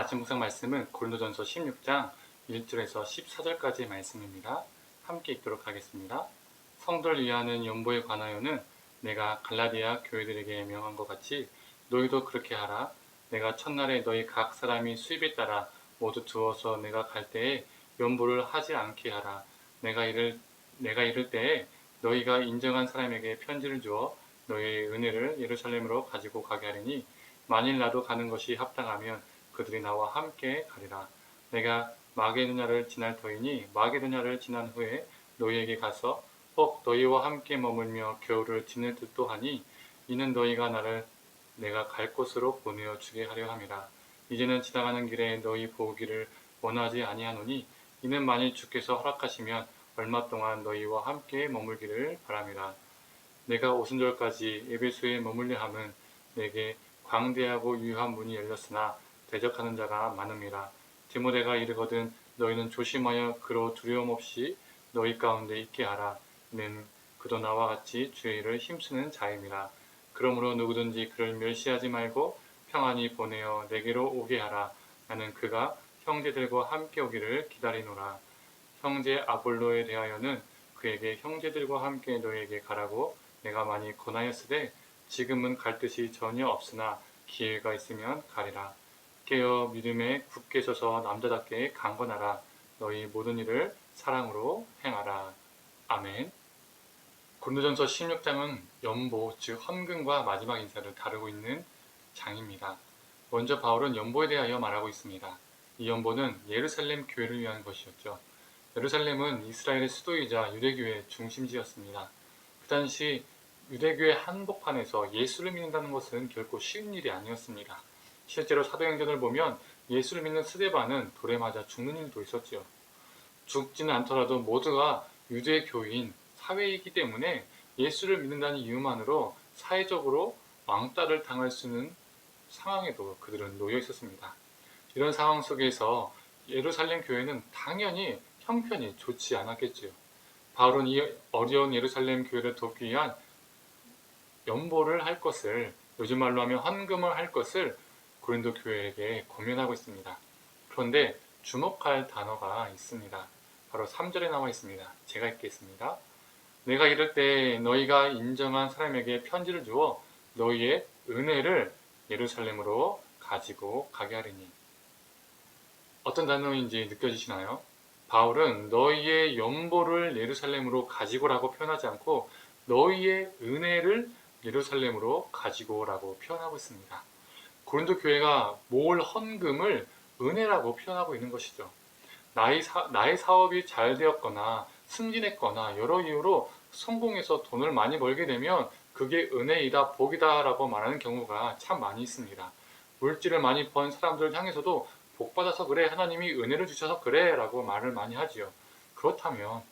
아침 묵상 말씀은 고린도전서 16장 1절에서 14절까지의 말씀입니다. 함께 읽도록 하겠습니다. 성도를 위하는 연보에 관하여는 내가 갈라디아 교회들에게 명한 것 같이 너희도 그렇게 하라. 내가 첫날에 너희 각 사람이 수입에 따라 모두 두어서 내가 갈 때에 연보를 하지 않게 하라. 내가 이를 때에 너희가 인정한 사람에게 편지를 주어 너희의 은혜를 예루살렘으로 가지고 가게 하리니 만일 나도 가는 것이 합당하면 그들이 나와 함께 가리라. 내가 마게도냐를 지날 터이니 마게도냐를 지난 후에 너희에게 가서 혹 너희와 함께 머물며 겨울을 지낼 듯도 하니 이는 너희가 나를 내가 갈 곳으로 보내어 주게 하려 함이라. 이제는 지나가는 길에 너희 보기를 원하지 아니하노니 이는 만일 주께서 허락하시면 얼마 동안 너희와 함께 머물기를 바람이라. 내가 오순절까지 에베소에 머물려 함은 내게 광대하고 유효한 문이 열렸으나 대적하는 자가 많음이라. 디모데가 이르거든 너희는 조심하여 그로 두려움 없이 너희 가운데 있게 하라. 는 그도 나와 같이 주의 일을 힘쓰는 자임이라. 그러므로 누구든지 그를 멸시하지 말고 평안히 보내어 내게로 오게 하라. 나는 그가 형제들과 함께 오기를 기다리노라. 형제 아볼로에 대하여는 그에게 형제들과 함께 너희에게 가라고 내가 많이 권하였으되 지금은 갈 뜻이 전혀 없으나 기회가 있으면 가리라. 깨어 믿음에 굳게 서서 남자답게 강건하라. 너희 모든 일을 사랑으로 행하라. 아멘. 고린도전서 16장은 연보, 즉 헌금과 마지막 인사를 다루고 있는 장입니다. 먼저 바울은 연보에 대하여 말하고 있습니다. 이 연보는 예루살렘 교회를 위한 것이었죠. 예루살렘은 이스라엘의 수도이자 유대교회의 중심지였습니다. 그 당시 유대교의 한복판에서 예수를 믿는다는 것은 결코 쉬운 일이 아니었습니다. 실제로 사도행전을 보면 예수를 믿는 스데반은 돌에 맞아 죽는 일도 있었지요. 죽지는 않더라도 모두가 유대교인 사회이기 때문에 예수를 믿는다는 이유만으로 사회적으로 왕따를 당할 수 있는 상황에도 그들은 놓여 있었습니다. 이런 상황 속에서 예루살렘 교회는 당연히 형편이 좋지 않았겠지요. 바울은 이 어려운 예루살렘 교회를 돕기 위한 연보를 할 것을, 요즘 말로 하면 헌금을 할 것을 고린도 교회에게 권면하고 있습니다. 그런데 주목할 단어가 있습니다. 바로 3절에 나와 있습니다. 제가 읽겠습니다. 내가 이럴 때 너희가 인정한 사람에게 편지를 주어 너희의 은혜를 예루살렘으로 가지고 가게 하리니. 어떤 단어인지 느껴지시나요? 바울은 너희의 연보를 예루살렘으로 가지고라고 표현하지 않고 너희의 은혜를 예루살렘으로 가지고라고 표현하고 있습니다. 고린도 교회가 모을 헌금을 은혜라고 표현하고 있는 것이죠. 나의 사업이 잘 되었거나 승진했거나 여러 이유로 성공해서 돈을 많이 벌게 되면 그게 은혜이다, 복이다 라고 말하는 경우가 참 많이 있습니다. 물질을 많이 번 사람들을 향해서도 복받아서 그래, 하나님이 은혜를 주셔서 그래 라고 말을 많이 하지요. 그렇다면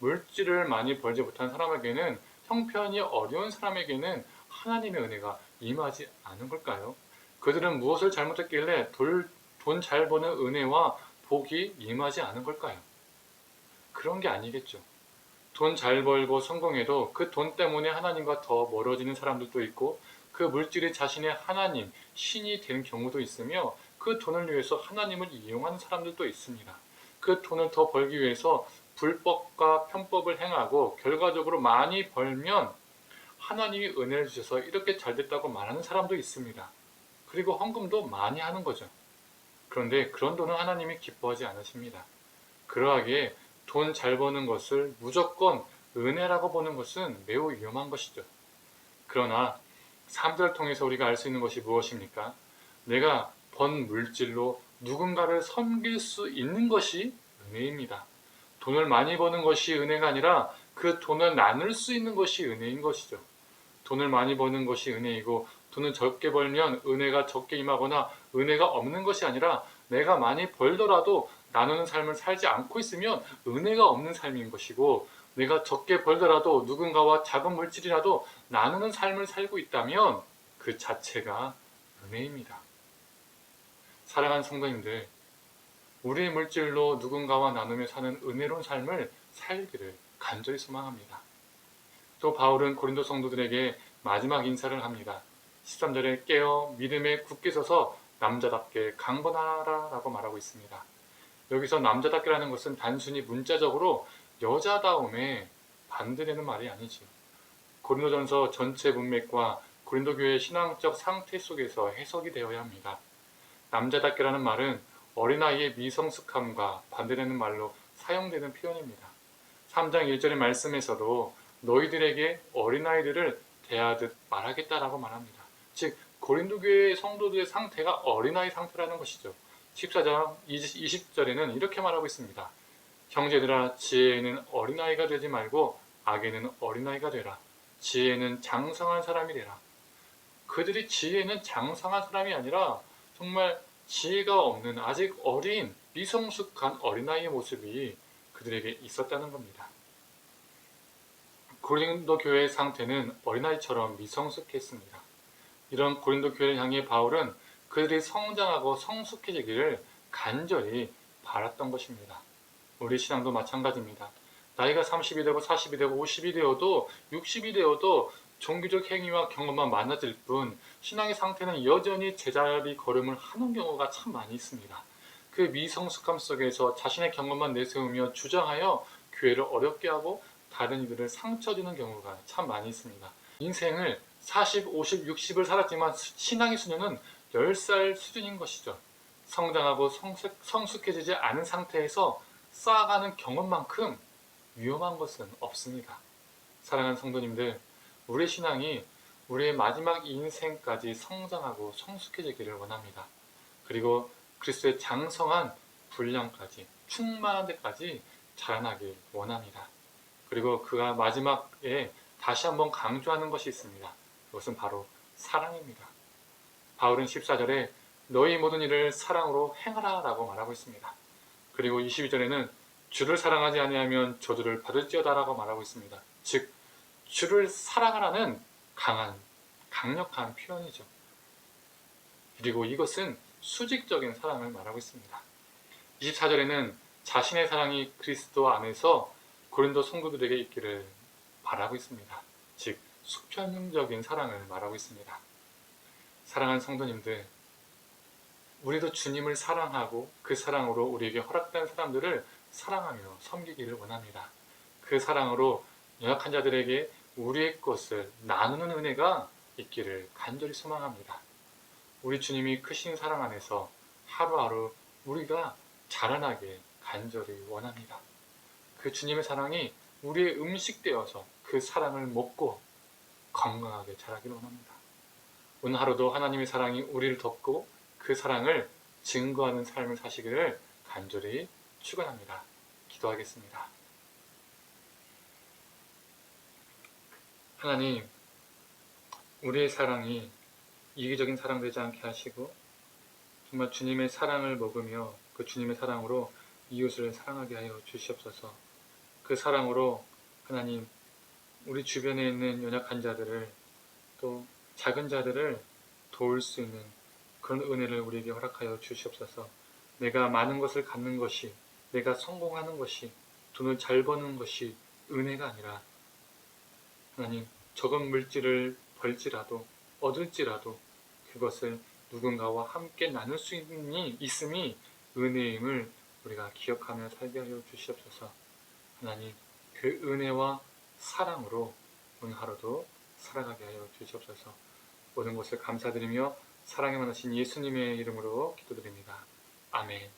물질을 많이 벌지 못한 사람에게는, 형편이 어려운 사람에게는 하나님의 은혜가 임하지 않은 걸까요? 그들은 무엇을 잘못했길래 돈 잘 버는 은혜와 복이 임하지 않은 걸까요? 그런 게 아니겠죠. 돈 잘 벌고 성공해도 그 돈 때문에 하나님과 더 멀어지는 사람들도 있고 그 물질이 자신의 하나님, 신이 된 경우도 있으며 그 돈을 위해서 하나님을 이용하는 사람들도 있습니다. 그 돈을 더 벌기 위해서 불법과 편법을 행하고 결과적으로 많이 벌면 하나님이 은혜를 주셔서 이렇게 잘 됐다고 말하는 사람도 있습니다. 그리고 헌금도 많이 하는 거죠. 그런데 그런 돈은 하나님이 기뻐하지 않으십니다. 그러하기에 돈 잘 버는 것을 무조건 은혜라고 보는 것은 매우 위험한 것이죠. 그러나 삶들을 통해서 우리가 알 수 있는 것이 무엇입니까? 내가 번 물질로 누군가를 섬길 수 있는 것이 은혜입니다. 돈을 많이 버는 것이 은혜가 아니라 그 돈을 나눌 수 있는 것이 은혜인 것이죠. 돈을 많이 버는 것이 은혜이고 돈을 적게 벌면 은혜가 적게 임하거나 은혜가 없는 것이 아니라 내가 많이 벌더라도 나누는 삶을 살지 않고 있으면 은혜가 없는 삶인 것이고, 내가 적게 벌더라도 누군가와 작은 물질이라도 나누는 삶을 살고 있다면 그 자체가 은혜입니다. 사랑하는 성도님들, 우리의 물질로 누군가와 나누며 사는 은혜로운 삶을 살기를 간절히 소망합니다. 또 바울은 고린도 성도들에게 마지막 인사를 합니다. 13절에 깨어 믿음에 굳게 서서 남자답게 강건하라라고 말하고 있습니다. 여기서 남자답게라는 것은 단순히 문자적으로 여자다움에 반대되는 말이 아니지요. 고린도전서 전체 문맥과 고린도 교회의 신앙적 상태 속에서 해석이 되어야 합니다. 남자답게라는 말은 어린아이의 미성숙함과 반대되는 말로 사용되는 표현입니다. 3장 1절의 말씀에서도 너희들에게 어린아이들을 대하듯 말하겠다라고 말합니다. 즉 고린도 교회의 성도들의 상태가 어린아이 상태라는 것이죠. 14장 20절에는 이렇게 말하고 있습니다. 형제들아 지혜에는 어린아이가 되지 말고 악에는 어린아이가 되라. 지혜는 장성한 사람이 되라. 그들이 지혜는 장성한 사람이 아니라 정말 지혜가 없는 아직 어린 미성숙한 어린아이의 모습이 그들에게 있었다는 겁니다. 고린도 교회의 상태는 어린아이처럼 미성숙했습니다. 이런 고린도 교회를 향해 바울은 그들이 성장하고 성숙해지기를 간절히 바랐던 것입니다. 우리 신앙도 마찬가지입니다. 나이가 30이 되고 40이 되고 50이 되어도 60이 되어도 종교적 행위와 경험만 많아질 뿐 신앙의 상태는 여전히 제자리 걸음을 하는 경우가 참 많이 있습니다. 그 미성숙함 속에서 자신의 경험만 내세우며 주장하여 교회를 어렵게 하고 다른 이들을 상처 주는 경우가 참 많이 있습니다. 인생을 40, 50, 60을 살았지만 신앙의 수준은 10살 수준인 것이죠. 성장하고 성숙해지지 않은 상태에서 쌓아가는 경험만큼 위험한 것은 없습니다. 사랑하는 성도님들, 우리의 신앙이 우리의 마지막 인생까지 성장하고 성숙해지기를 원합니다. 그리고 그리스도의 장성한 분량까지 충만한 데까지 자라나길 원합니다. 그리고 그가 마지막에 다시 한번 강조하는 것이 있습니다. 그것은 바로 사랑입니다. 바울은 14절에 너희 모든 일을 사랑으로 행하라 라고 말하고 있습니다. 그리고 22절에는 주를 사랑하지 아니하면 저주를 받을지어다 라고 말하고 있습니다. 즉 주를 사랑하라는 강력한 표현이죠. 그리고 이것은 수직적인 사랑을 말하고 있습니다. 24절에는 자신의 사랑이 그리스도 안에서 고린도 성도들에게 있기를 바라고 있습니다. 즉 수평적인 사랑을 말하고 있습니다. 사랑하는 성도님들, 우리도 주님을 사랑하고 그 사랑으로 우리에게 허락된 사람들을 사랑하며 섬기기를 원합니다. 그 사랑으로 연약한 자들에게 우리의 것을 나누는 은혜가 있기를 간절히 소망합니다. 우리 주님이 크신 사랑 안에서 하루하루 우리가 자라나길 간절히 원합니다. 그 주님의 사랑이 우리의 음식 되어서 그 사랑을 먹고 건강하게 자라기를 원합니다. 오늘 하루도 하나님의 사랑이 우리를 덮고 그 사랑을 증거하는 삶을 사시기를 간절히 축원합니다. 기도하겠습니다. 하나님, 우리의 사랑이 이기적인 사랑 되지 않게 하시고 정말 주님의 사랑을 먹으며 그 주님의 사랑으로 이웃을 사랑하게 하여 주시옵소서. 그 사랑으로 하나님, 우리 주변에 있는 연약한 자들을 또 작은 자들을 도울 수 있는 그런 은혜를 우리에게 허락하여 주시옵소서. 내가 많은 것을 갖는 것이, 내가 성공하는 것이, 돈을 잘 버는 것이 은혜가 아니라 하나님, 적은 물질을 벌지라도 얻을지라도 그것을 누군가와 함께 나눌 수 있음이 은혜임을 우리가 기억하며 살게 하여 주시옵소서. 하나님, 그 은혜와 사랑으로 오늘 하루도 살아가게 하여 주시옵소서. 모든 것을 감사드리며 사랑에 만나신 예수님의 이름으로 기도드립니다. 아멘.